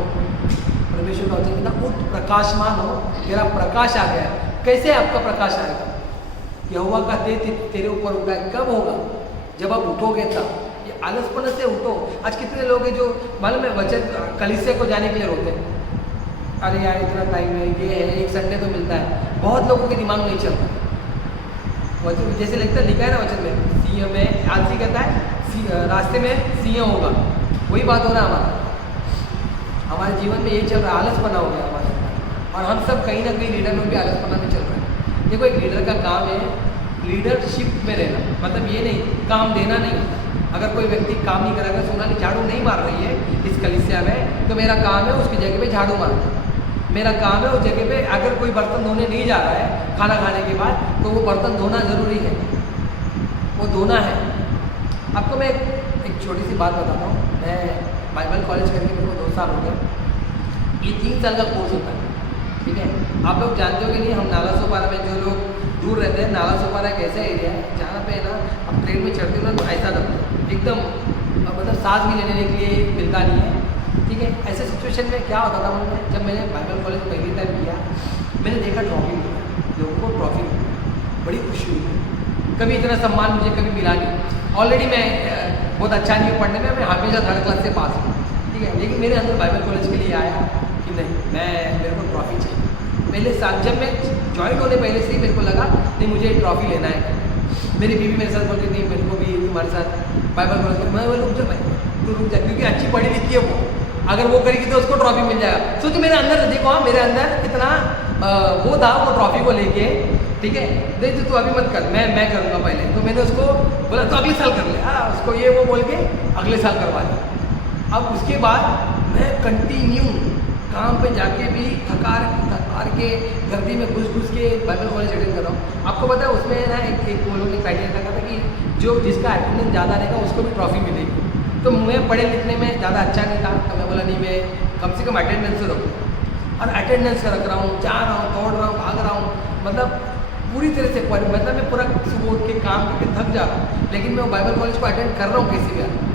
परमेश्वर का वचन कहता उठ, प्रकाशमान हो, तेरा प्रकाश आ गया। कैसे आपका प्रकाश आएगा? यहोवा का तेज तेरे ऊपर उठा है। कब होगा? जब आप उठोगे तब। ये आलसपन से उठो। आज कितने लोग हैं जो मालूम है वचन कलीसिया को जाने के लिए रोते हैं, अरे यार इतना टाइम है, ये है, एक संडे तो मिलता है। बहुत लोगों के दिमाग नहीं चलता वचन, जैसे लगता है, लिखा है ना वचन में, सिंह में आलसी कहता है रास्ते में सिंह होगा। वही बात हो रहा है हमारे जीवन में, यही चल रहा है। आलसपना हो गया हमारे अंदर, और हम सब कहीं ना कहीं लीडर में भी आलसपना में चल रहा है। देखो, एक लीडर का काम है लीडरशिप में रहना, मतलब ये नहीं काम देना नहीं। अगर कोई व्यक्ति काम नहीं करेगा, सोनाली झाड़ू नहीं मार रही है इस कलीसिया में, तो मेरा काम है उसकी जगह पे झाड़ू मारना। मेरा काम है उस जगह पे, अगर कोई बर्तन धोने नहीं जा रहा है खाना खाने के बाद, तो वो बर्तन धोना ज़रूरी है, वो धोना है। आपको मैं एक छोटी सी बात बताता हूँ। मैं बाइबल कॉलेज करके मेरे को 2 साल हो गए। ये 3 साल का कोर्स होता है, ठीक है। आप लोग जानते हो कि नहीं, हम नाला सोपारा में जो लोग दूर रहते हैं, नाला सोपारा एक ऐसा एरिया है जहाँ पे ना हम ट्रेन में चढ़ते हो ना तो ऐसा लगता है एकदम, मतलब सांस भी लेने के लिए मिलता नहीं है, ठीक है। ऐसे सिचुएशन में क्या होता था, मतलब जब मैंने बाइबल कॉलेज पहली टाइम किया, मैंने देखा ट्रॉफी मिला, लोगों को ट्रॉफी मिली, बड़ी खुशी हुई। कभी इतना सम्मान मुझे कभी मिला नहीं। ऑलरेडी मैं बहुत अच्छा नहीं हूँ पढ़ने में, मैं हमेशा 3rd क्लास से पास हूँ, ठीक है। लेकिन मेरे अंदर बाइबल कॉलेज के लिए आया कि नहीं, मेरे को ट्रॉफी चाहिए। पहले साल जब मैं ज्वाइन होने पहले से ही मेरे को लगा नहीं, मुझे ट्रॉफी लेना है। मेरी बीवी मेरे साथ बोलती थी मेरे को भी तुम्हारे साथ बाइबल कॉलेज में। मैं बोलूँ रुक जा भाई, तू रुक जा, क्योंकि अच्छी पढ़ी लिखी है वो, अगर वो करेगी तो उसको ट्रॉफी मिल जाएगा। सोचो मेरे अंदर देखो, हाँ मेरे अंदर कितना वो था वो ट्रॉफी को लेके, ठीक है, देख तू अभी मत कर, मैं करूँगा पहले। तो मैंने उसको बोला तो अगले साल कर ले, हाँ उसको ये वो बोल के अगले साल करवा दिया। अब उसके बाद मैं कंटिन्यू काम पे जाके भी थकार के गर्दी में घुस के बाइबल कॉलेज अटेंड कर रहा हूँ। आपको पता है उसमें ना एक वो लोग ने क्राइटेरिया रखा था कि जो जिसका अटेंडेंस ज़्यादा रहेगा उसको भी ट्रॉफी मिलेगी। तो मैं पढ़े लिखने में ज़्यादा अच्छा नहीं था, तो मैं बोला नहीं मैं कम से कम अटेंडेंस रखूँ, और अटेंडेंस का रख रहा हूँ, जा रहा हूँ, दौड़ रहा हूँ, भाग रहा हूँ, मतलब पूरी तरह से मतलब मैं पूरा सुबह उठ के काम करके थक जा रहा हूँ, लेकिन मैं वो बाइबल कॉलेज को अटेंड कर रहा हूँ कैसे भी।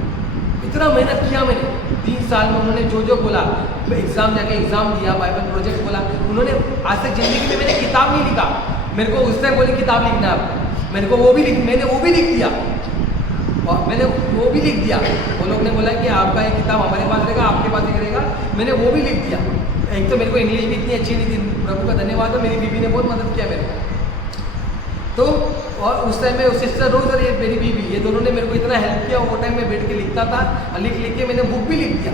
इतना मेहनत किया मैंने 3 साल में, उन्होंने जो बोला, एग्ज़ाम जाके एग्ज़ाम दिया, बाइबल प्रोजेक्ट बोला उन्होंने। आज तक ज़िंदगी में मैंने किताब नहीं लिखा, मेरे को उस टाइम बोली किताब लिखना है, मेरे को वो भी मैंने वो भी लिख दिया, और मैंने वो भी लिख दिया। वो लोग ने बोला कि आपका एक किताब हमारे पास रहेगा, आपके पास ही रहेगा, मैंने वो भी लिख दिया। एक तो मेरे को इंग्लिश भी इतनी अच्छी नहीं थी, प्रभु का धन्यवाद है मेरी बीबी ने बहुत मदद किया मेरे को। तो और उस टाइम में सिस्टर रोज और ये मेरी बीबी, ये दोनों ने मेरे को इतना हेल्प किया। वो टाइम में बैठ के लिखता था, और लिख के मैंने बुक भी लिख दिया,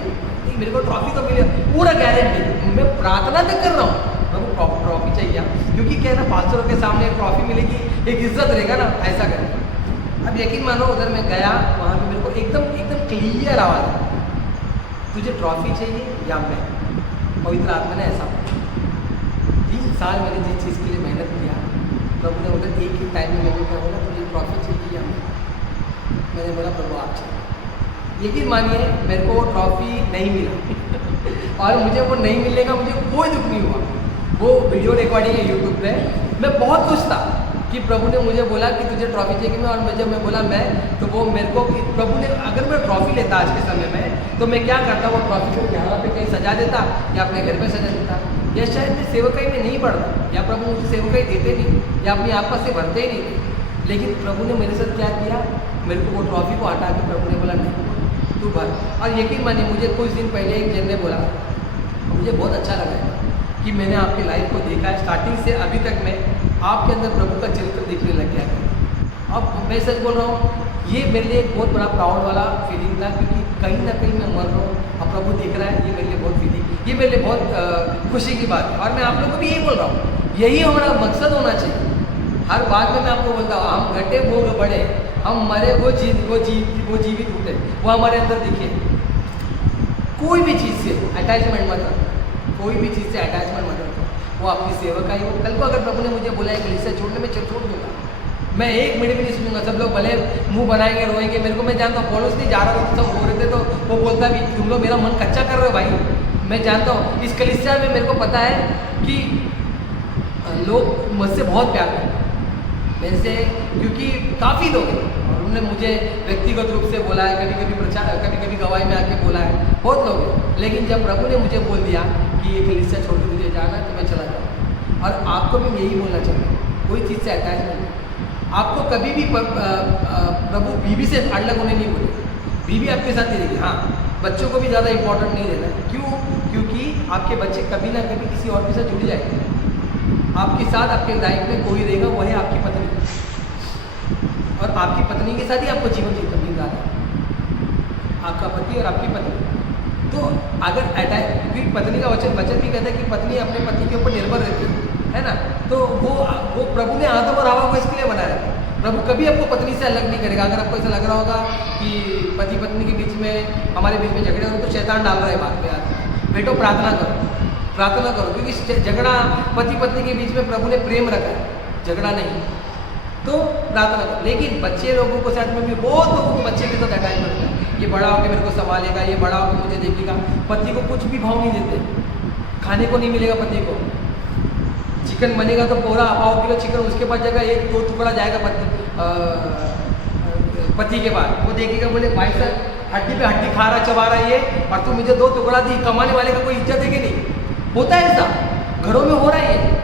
मेरे को ट्रॉफी तो मिली पूरा गारंटी। मैं प्रार्थना तक कर रहा हूँ प्रभु ट्रॉफी चाहिए, क्योंकि क्या है ना, पास्टरों के सामने एक ट्रॉफी मिलेगी, एक इज्जत रहेगा ना, ऐसा करें। अब यकीन मानो उधर मैं गया, वहाँ पे मेरे को एकदम क्लियर आवाज़ है, तुझे ट्रॉफी चाहिए या मैं? पवित्र आत्मा ने ऐसा 3 साल मैंने जिस चीज़ के लिए मेहनत किया, प्रभु ने बोला एक ही टाइम में मैंने क्या बोला, तुझे ट्रॉफी चाहिए या मैं? मैंने बोला प्रभु आप चाहिए। यकीन मानिए मेरे को वो ट्रॉफी नहीं मिला और मुझे वो नहीं मिलने का मुझे कोई दुख नहीं हुआ। वो वीडियो रिकॉर्डिंग है यूट्यूब पे, मैं बहुत खुश था कि प्रभु ने मुझे बोला कि तुझे ट्रॉफी चाहिए, और जब मैं बोला मैं, तो वो मेरे को प्रभु ने, अगर मैं ट्रॉफी लेता आज के समय में, तो मैं क्या करता, वो ट्रॉफी को यहाँ पे कहीं सजा देता या अपने घर पे सजा देता, या शायद मैं सेवकाई में नहीं पढ़ता, या प्रभु मुझे सेवकाई देते नहीं, या अपनी आपस से भरते ही नहीं। लेकिन प्रभु ने मेरे साथ क्या किया, मेरे को वो ट्रॉफी को हटा के प्रभु ने बोला नहीं तू भर। और यकीन मानिए मुझे कुछ दिन पहले एक जन ने बोला, मुझे बहुत अच्छा लगा है कि मैंने आपकी लाइफ को देखा है, स्टार्टिंग से अभी तक में आपके अंदर प्रभु का चरित्र दिखने लग गया है। अब मैं सच बोल रहा हूँ, ये मेरे लिए एक बहुत बड़ा प्राउड वाला फीलिंग था, क्योंकि कहीं ना कहीं मैं मर रहा हूँ और प्रभु देख रहा है, ये मेरे लिए बहुत फीलिंग, ये मेरे लिए बहुत खुशी की बात है। और मैं आप लोग को भी यही बोल रहा हूँ, यही हमारा मकसद होना चाहिए। हर बात में मैं आपको बोलता हूँ, हम घटे वो बढ़े, हम मरे वो जीवित उठे, वो हमारे अंदर दिखे। कोई भी चीज़ से अटैचमेंट मत रखो, कोई भी चीज़ से अटैचमेंट मत रखो, वो आपकी सेवक आई हो। कल को अगर प्रभु ने मुझे बोला है कलीसिया छोड़ने में, छोड़ दूंगा, मैं 1 मिनट भी नहीं सुनूंगा। सब लोग भले मुंह बनाएंगे, रोएंगे, मेरे को मैं जानता हूँ, पौलुस नहीं जा रहा था, सब रो रहे थे, तो वो बोलता भी तुम लोग मेरा मन कच्चा कर रहे हो भाई। मैं जानता हूँ इस कलीसिया में मेरे को पता है कि लोग मुझसे बहुत प्यार करते हैं मेरे से, क्योंकि काफ़ी लोग हैं और उन्होंने मुझे व्यक्तिगत रूप से बोला है, कभी कभी गवाही में आके बोला है, बहुत लोग हैं। लेकिन जब प्रभु ने मुझे बोल दिया कि ये कलीसिया छोड़ के मुझे जाना है, तो मैं चला जाऊँ। और आपको भी मैं यही बोलना चाहूँगा, कोई चीज़ से अटैचमेंट, आपको कभी भी प्रभु बीवी से अलग होने नहीं बोले, बीवी आपके साथ ही रहेगी। हाँ, बच्चों को भी ज़्यादा इंपॉर्टेंट नहीं देना। क्यों? क्योंकि आपके बच्चे कभी ना कभी किसी और के साथ जुड़ जाएंगे। आपके साथ आपके लाइफ में कोई रहेगा, वो है आपकी पत्नी, और आपकी पत्नी के साथ ही आपको जीवन जीना है, आपका पति और आपकी पत्नी। तो अगर क्योंकि पत्नी का वचन भी कहता है कि पत्नी अपने पति के ऊपर निर्भर रहती है ना। तो वो प्रभु ने आदम और हवा को इसके लिए बनाया था। प्रभु कभी आपको पत्नी से अलग नहीं करेगा। अगर आपको ऐसा लग रहा होगा कि पति पत्नी के बीच में, हमारे बीच में झगड़े हो रहे, तो शैतान डाल रहा है बात पे। यार बेटो प्रार्थना करो, क्योंकि झगड़ा पति पत्नी के बीच में प्रभु ने प्रेम रखा है, झगड़ा नहीं। तो प्रार्थना करो। लेकिन बच्चे लोगों को साथ में भी बहुत लोगों को बच्चे के साथ अटैचमेंट है, ये बड़ा होकर मेरे को संभालेगा, ये बड़ा होकर मुझे देखेगा। पति को कुछ भी भाव नहीं देते, खाने को नहीं मिलेगा पति को। चिकन बनेगा तो पूरा पाव किलो चिकन उसके पास जाएगा, 1-2 टुकड़ा जाएगा पति के पास। वो देखेगा, बोले भाई साहब हड्डी पे हड्डी खा रहा, चबा रहा ये, और तू मुझे 2 टुकड़ा दी। कमाने वाले का कोई इज्जत है कि नहीं? होता है ऐसा, घरों में हो रहा है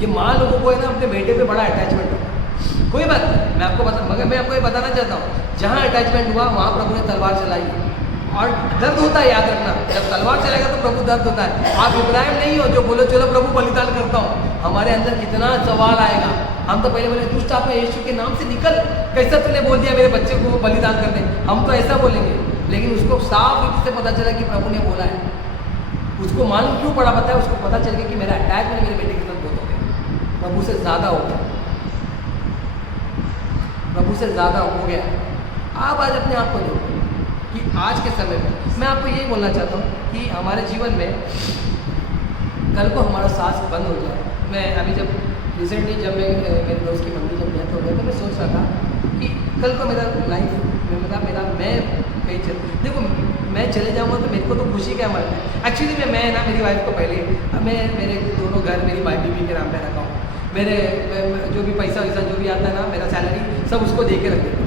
ये माँ लोगों को है ना अपने बेटे पे बड़ा अटैचमेंट होता। कोई बात नहीं, मैं आपको मगर मैं आपको ये बताना चाहता हूँ, जहाँ अटैचमेंट हुआ वहाँ प्रभु ने तलवार चलाई, और दर्द होता है, याद रखना। जब तलवार चलेगा तो प्रभु दर्द होता है। आप इब्राहिम नहीं हो जो बोलो चलो प्रभु बलिदान करता हूँ। हमारे अंदर कितना सवाल आएगा। हम तो पहले बोले दुष्ट आत्मा यीशु के नाम से निकल, कैसा तूने बोल दिया मेरे बच्चे को बलिदान करने। हम तो ऐसा बोलेंगे, लेकिन उसको साफ रीति से पता चला कि प्रभु ने बोला है। उसको मालूम क्यों पड़ा पता है? उसको पता चल गया कि मेरा अटैचमेंट मेरे बेटे के साथ बहुत हो गया, प्रभु से ज़्यादा हो गया, प्रभु से ज़्यादा हो गया। आप आज अपने आप को देखो कि आज के समय में मैं आपको यही बोलना चाहता हूँ कि हमारे जीवन में कल को हमारा सांस बंद हो जाए। मैं अभी जब रिसेंटली जब मैं मेरे दोस्त की मम्मी जब डेथ हो गया तो मैं सोच रहा था कि कल को मेरा लाइफ मेरा मैं कहीं देखो मैं चले जाऊँगा तो मेरे को तो खुशी क्या मरना है। एक्चुअली मैं ना मेरी वाइफ को पहले मैं मेरे दोनों घर मेरी वाइफ बीवी के नाम पे रखा हूँ। मेरे जो भी पैसा वैसा जो भी आता है ना, मेरा सैलरी सब उसको दे के रख देता हूँ।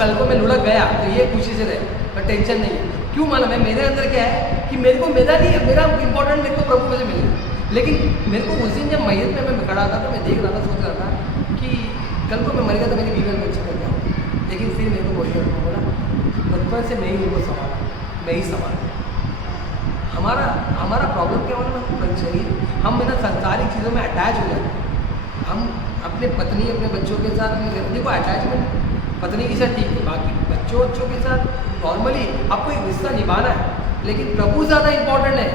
कल को मैं लुढ़क गया तो ये खुशी से रहे, पर टेंशन नहीं है। क्यों मालूम है? मेरे अंदर क्या है कि मेरे को मेरा नहीं है, मेरा इंपॉर्टेंट मेरे को प्रभु से मिल गया। लेकिन मेरे को उस दिन जब मैयत में मैं खड़ा था तो मैं देख रहा था, सोच रहा था कि कल को मैं मर गया तो मेरी बीवी में अच्छा कर गया। लेकिन फिर मेरे को बोला बचपन से मैं ही उनको संभाला, मैं ही संभाला। हमारा प्रॉब्लम क्या होना, हम शरीर हम बिना संसारिक चीज़ों में अटैच हो जाते हैं। हम अपने पत्नी अपने बच्चों के साथ देखो अटैचमेंट पत्नी के साथ ठीक है, बाकी बच्चों के साथ नॉर्मली आपको एक रिश्ता निभाना है, लेकिन प्रभु ज़्यादा इम्पोर्टेंट है।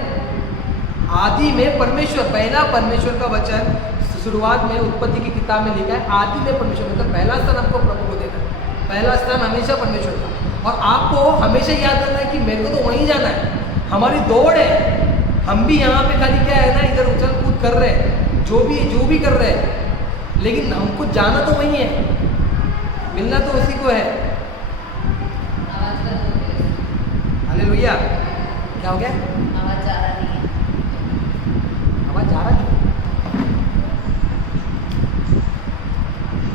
आदि में परमेश्वर, पहला परमेश्वर का वचन शुरुआत में उत्पत्ति की किताब में लिखा है, आदि में परमेश्वर, मतलब पहला स्थान आपको प्रभु को देना है। पहला स्थान हमेशा परमेश्वर का, और आपको हमेशा याद रखना है कि मेरे को तो वहीं जाना है। हमारी दौड़ है, हम भी यहाँ पे खाली क्या है ना, इधर उछल कूद कर रहे हैं, जो भी कर रहे हैं, लेकिन हमको जाना तो वहीं है, मिलना तो उसी को है। हालेलुया। क्या हो गया? आवाज जा रहा नहीं है। आवाज जा रहा है?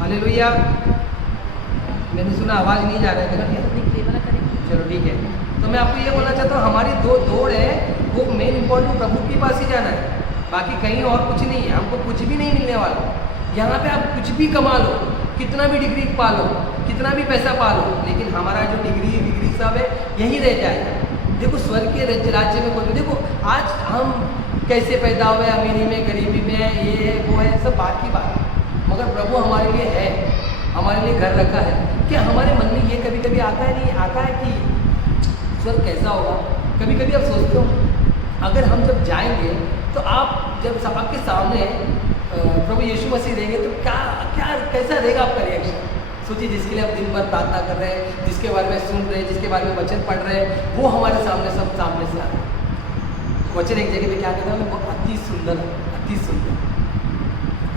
हालेलुया। मैंने सुना आवाज नहीं जा रहा है। चलो ठीक है। तो मैं आपको ये बोलना चाहता हूँ, हमारी दौड़ है वो मेन इंपॉर्टेंट प्रभु के पास ही जाना है, बाकी कहीं और कुछ नहीं है। हमको कुछ भी नहीं मिलने वाला। यहाँ पे आप कुछ भी कमा लो, कितना भी डिग्री पा लो, कितना भी पैसा पा लो, लेकिन हमारा जो डिग्री सब है यहीं रह जाएगा। देखो स्वर्ग के राज्य में कोई, देखो आज हम कैसे पैदा हुए, अमीरी में गरीबी में, ये है वो है, सब बात की बात है, मगर प्रभु हमारे लिए है, हमारे लिए घर रखा है। क्या हमारे मन में ये कभी कभी आता है नहीं आता है कि स्वर्ग कैसा होगा? कभी कभी आप सोचते हो अगर हम जब जाएंगे तो आप जब आपके सामने प्रभु यीशु मसीह रहेंगे तो क्या कैसा रहेगा आपका रिएक्शन? सोचिए, जिसके लिए आप दिन भर प्रार्थना कर रहे हैं, जिसके बारे में सुन रहे हैं, जिसके बारे में वचन पढ़ रहे हैं, वो हमारे सामने सब सामने से आ रहे हैं। वचन एक जगह पे क्या कहता है, वो अति सुंदर, अति सुंदर,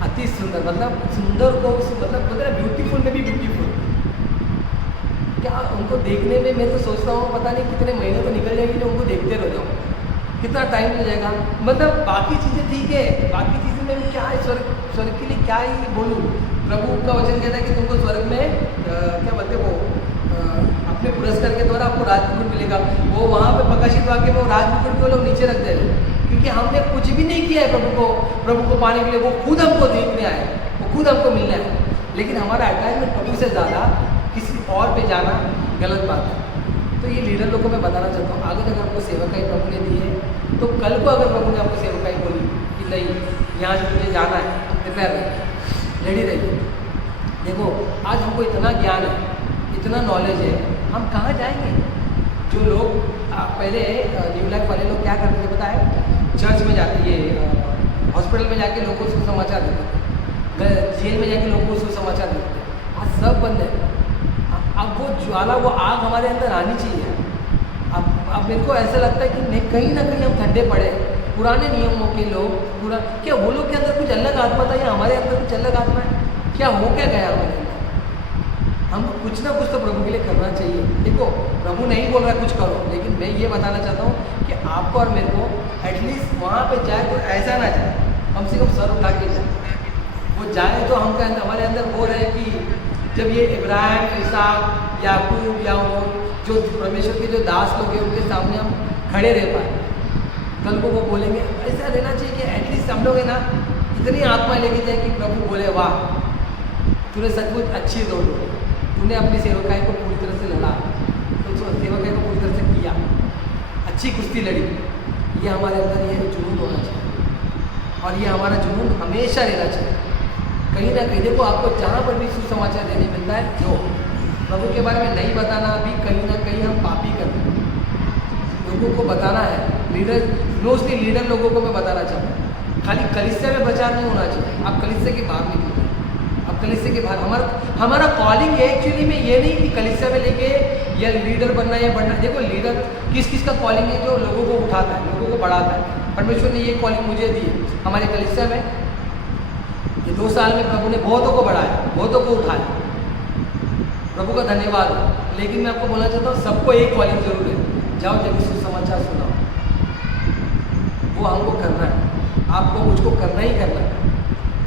अति सुंदर, मतलब सुंदर को मतलब ब्यूटीफुल में भी ब्यूटीफुल। क्या उनको देखने में मैं तो सोचता हूँ पता नहीं कितने महीने तो निकल जाएंगे जो उनको देखते रह जाऊँ, कितना टाइम लग जाएगा। मतलब बाकी चीज़ें ठीक है, बाकी चीज़ें में क्या है, स्वर्ग के लिए क्या ही बोलूँ। प्रभु का वचन कहता है कि तुमको स्वर्ग में क्या बोलते वो अपने पुरस्कार के द्वारा आपको राजमुकुट मिलेगा। वो वहाँ पे प्रकाशित वाक्य में वो राजमुकुट को लोग नीचे रख दे रहे, क्योंकि हमने कुछ भी नहीं किया है प्रभु को पाने के लिए। वो खुद हमको देखने आए, वो खुद हमको मिलने आए, लेकिन हमारा अटैचमेंट प्रभु से ज़्यादा किसी और पे जाना गलत बात है। तो ये लीडर लोगों को मैं बताना चाहता हूँ, अगर आपको सेवकाई प्रभु ने दी है तो कल को अगर प्रभु ने आपको सेवकाई बोली कि नहीं यहाँ से तुझे जाना है, प्रिपेयर रहिए, रेडी रहिए। देखो आज हमको इतना ज्ञान है, इतना नॉलेज है, हम कहाँ जाएंगे? जो लोग पहले न्यू लाइफ वाले लोग क्या करते थे पता है? चर्च में जाते, ये हॉस्पिटल में जाके लोगों को समाचार देते थे, जेल में जाके लोगों को सुसमाचार देते थे। आज सब बंद है। अब वो ज्वाला, वो आग हमारे अंदर आनी चाहिए। अब मेरे को ऐसा लगता है कि नहीं, कहीं ना कहीं हम ठंडे पड़े। पुराने नियमों के लोग क्या वो लोग के अंदर कुछ अलग आत्मा था या हमारे अंदर कुछ अलग आत्मा है? क्या हो क्या गया हमारे अंदर? हमको कुछ ना कुछ तो प्रभु के लिए करना चाहिए। देखो प्रभु नहीं बोल रहा कुछ करो, लेकिन मैं ये बताना चाहता हूँ कि आपको और मेरे को एटलीस्ट वहाँ पे जाए तो ऐसा ना जाए, कम से कम सर उठा के जाए। वो जाए तो हमका हमारे अंदर वो रहे कि जब ये इब्राहिम, इसहाक, याकूब या वो जो परमेश्वर के जो दास लोग हैं उनके सामने हम खड़े रह पाए, कल को वो बोलेंगे। ऐसा रहना चाहिए कि एटलीस्ट हम लोग है ना इतनी आत्मा लेके जाए कि प्रभु बोले वाह तूने सचमुच अच्छी दौड़, तूने अपनी सेवकाई को पूरी तरह से लड़ा, तो सेवकाई को पूरी तरह से किया, अच्छी कुश्ती लड़ी। ये हमारे अंदर ये जुनून होना चाहिए, और ये हमारा जुनून हमेशा रहना चाहिए। कहीं ना कहीं देखो आपको जहाँ पर भी सुसमाचार देने मिलता है, जो प्रभु के बारे में नहीं बताना भी कहीं ना कहीं हम पापी करते हैं। लोगों को बताना है, लीडर मोस्टली लीडर लोगों को मैं बताना चाहता हूँ, खाली कलीसिया में प्रचार नहीं होना चाहिए। आप कलीसिया के बाहर निकलिए, अब कलीसिया के बाहर हमारा कॉलिंग एक्चुअली में ये नहीं कि कलीसिया में लेके या लीडर बनना या बनना। देखो लीडर किस किस का कॉलिंग है, जो लोगों को उठाता है, लोगों को बढ़ाता है। परमेश्वर ने ये कॉलिंग मुझे दी है। हमारे कलीसिया में ये 2 साल में प्रभु ने बहुतों को बढ़ाया, बहुतों को उठाया, प्रभु का धन्यवाद। लेकिन मैं आपको बोलना चाहता हूँ, सबको एक कॉलिंग जरूर है, जाओ जब सुसमाचार सुनाओ। वो हमको करना है, आपको मुझको करना ही करना है।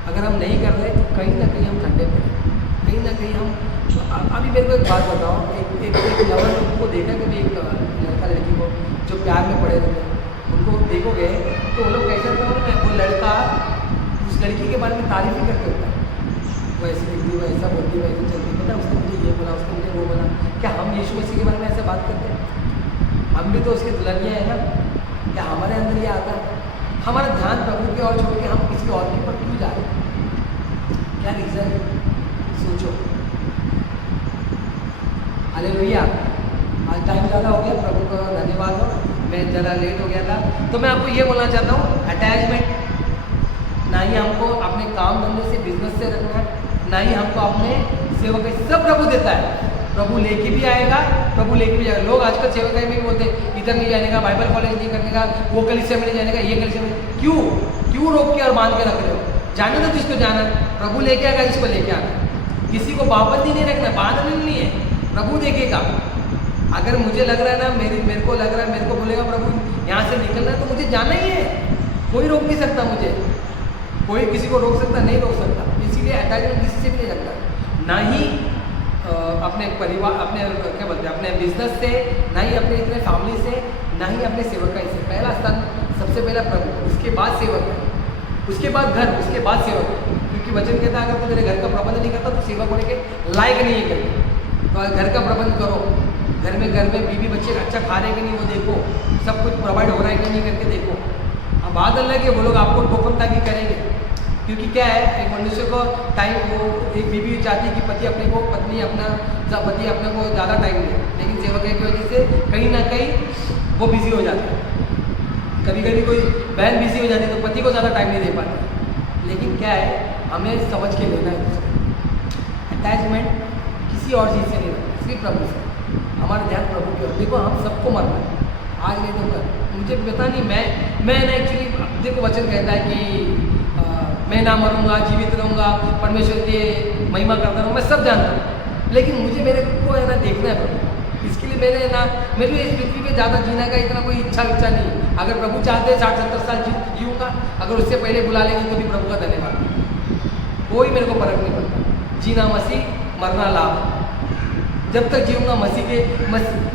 अगर हम नहीं कर रहे तो कहीं ना कहीं हम ठंडे पड़े, कहीं ना कहीं हम। अभी मेरे को एक बात बताओ, एक लवर को देखा कभी, एक लड़का लड़की को जो प्यार में पड़े रहते हैं, उनको देखोगे तो वो लोग कैसे रहते हैं, वो लड़का उस लड़की के बारे में तारीफ ही करते होता है, वो ऐसी दिखती, वो ऐसा बोलती, वो ऐसी चलती, पता है उसने मुझे ये बोला, उसने मुझे वो बोला। क्या हम यीशु मसीह के बारे में ऐसे बात करते हैं? हम भी तो उसकी दुल्हनियाँ हैं ना। क्या हमारे अंदर ये आता है? हमारा ध्यान प्रभु की ओर छोड़ के हम किसी और के ऊपर क्यों जा रहे हैं? क्या रीज़न है? सोचो। हालेलुया। आज टाइम ज़्यादा हो गया, प्रभु का धन्यवाद हो, मैं ज़रा लेट हो गया था। तो मैं आपको ये बोलना चाहता हूँ, अटैचमेंट ना ही हमको अपने काम धंधे से, बिजनेस से रखना है, ना ही हमको अपने सेवक सब प्रभु देता है। प्रभु लेके भी आएगा, प्रभु लेके भी जाएगा। लोग आजकल सेवकाई में भी बोलते हैं इधर नहीं जाने का, बाइबल कॉलेज नहीं करने का, वो कलीसिया में नहीं जाने का, ये कलीसिया में। क्यों रोक के और बांध के रख रहे हो? जाने दो जिसको जाना, प्रभु लेके आएगा जिसको लेके आना। किसी को पाबंदी नहीं रखना, बांधना नहीं है, प्रभु देखेगा। अगर मुझे लग रहा है ना, मेरे को लग रहा है, मेरे को बोलेगा प्रभु यहाँ से निकलना है, तो मुझे जाना ही है। कोई रोक नहीं सकता मुझे, कोई किसी को रोक सकता नहीं, रोक सकता। इसीलिए अटैचमेंट किसी से भी नहीं रखता, ना ही अपने परिवार, अपने क्या बोलते हैं, अपने बिजनेस से, ना ही अपने इतने फैमिली से, ना ही अपने सेवकाई से। पहला स्थान सबसे पहला प्रभु, उसके बाद सेवक है, उसके बाद घर, उसके बाद सेवक है। क्योंकि वचन कहता है अगर तो तेरे घर का प्रबंध नहीं करता तो सेवक होने के लायक नहीं है कभी। तो घर का प्रबंध करो, घर में बीवी बच्चे अच्छा खा रहे कि नहीं वो देखो, सब कुछ प्रोवाइड हो रहा है कि नहीं करके देखो। अब बात अलग है, वो लोग आपको टोकन ताकि करेंगे। क्योंकि क्या है, एक मनुष्य को टाइम, वो एक बीवी चाहती है कि पति अपने को ज़्यादा टाइम दे, लेकिन सेवक की वजह से कहीं ना कहीं वो बिजी हो जाते हैं। कभी कभी कोई बहन बिजी हो जाती है तो पति को ज़्यादा टाइम नहीं दे पाती। लेकिन क्या है, हमें समझ के लेना है। अटैचमेंट किसी और चीज़ से नहीं रखना, सिर्फ प्रभु से। हमारा ध्यान प्रभु की ओर। देखो हम सबको मरना है, आज नहीं तो कल। मुझे पता नहीं, मैं ना एक्चुअली, देखो वचन कहता है कि मैं ना मरूंगा, जीवित रहूँगा, परमेश्वर की महिमा करता रहूँ, मैं सब जानता हूँ। लेकिन मेरे को है ना देखना है प्रभु। इसके लिए मेरे इस पृथ्वी पे ज़्यादा जीने का इतना कोई इच्छा नहीं। अगर प्रभु चाहते हैं 60-70 साल जीऊँगा, अगर उससे पहले बुला लेंगे तो भी प्रभु का धन्यवाद। कोई मेरे को फर्क नहीं पड़ता। जीना मसीह, मरना लाभ। जब तक जीऊँगा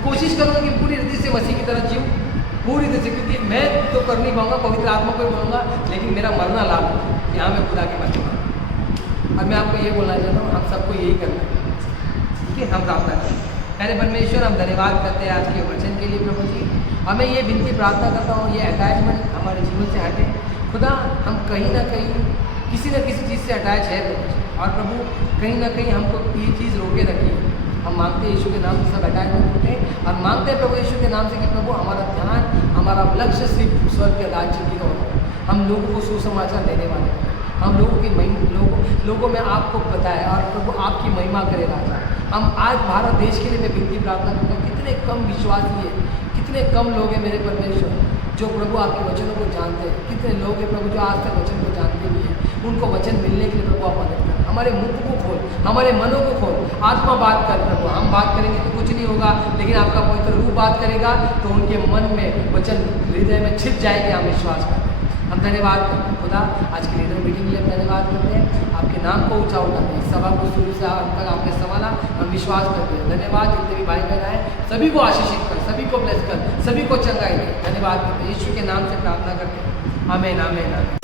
कोशिश करूँगा कि पूरी रीति से मसीह की तरह जीऊँ, पूरी तरह से। क्योंकि मैं तो कर नहीं पाऊँगा, पवित्र आत्मा को ही बोलूँगा, लेकिन मेरा मरना लाभ है। यहाँ मैं खुदा के पास हूँ। और मैं आपको ये बोलना चाहता हूँ, हम सबको यही करना है। ठीक है, हम प्रार्थना करें। अरे परमेश्वर, हम धन्यवाद करते हैं आज के वचन के लिए प्रभु जी। हमें ये विनती प्रार्थना करता हूँ, ये अटैचमेंट हमारे जीवन से हटे। खुदा, हम कहीं ना कहीं किसी न किसी चीज़ से अटैच है प्रभु जी। और प्रभु कहीं ना कहीं हमको ये चीज़ रोके रखी है। हम मांगते हैं यीशु के नाम से सब अटैचमेंट टूटे, और मांगते हैं प्रभु यीशु के नाम से कि प्रभु हमारा ध्यान, हमारा लक्ष्य सिर्फ स्वर्ग के राज्य की ओर। हम लोगों को सुसमाचार देने वाले हैं, हम लोगों में आपको पता है, और प्रभु आपकी महिमा करे राजा। हम आज भारत देश के लिए मैं विनती प्रार्थना करता हूँ, कितने कम विश्वासी है, कितने कम लोग हैं मेरे परमेश्वर जो प्रभु आपके वचनों को जानते हैं। कितने लोग हैं प्रभु जो आज तक वचन को जानते भी हैं। उनको वचन मिलने के लिए प्रभु आप मदद कर। हमारे मुख को खोल, हमारे मनों को खोल, आत्मा बात कर प्रभु। हम बात करेंगे तो कुछ नहीं होगा, लेकिन आपका पवित्र रूप बात करेगा तो उनके मन में वचन हृदय में छिप जाएंगे। हम विश्वास करते हैं। हम धन्यवाद करते हैं खुदा, आज की लीडर मीटिंग के लिए हम धन्यवाद करते हैं। आपके नाम को ऊंचा उठाते हैं। सभा को शुरू से अंत तक आपने संभाला, हम विश्वास करते हैं। धन्यवाद। जितने भी भाई बहन आए सभी को आशीषित कर, सभी को ब्लेस कर, सभी को चंगाई दे। धन्यवाद करते हैं, यीशु के नाम से प्रार्थना करते हैं। आमीन, आमीन, आमीन।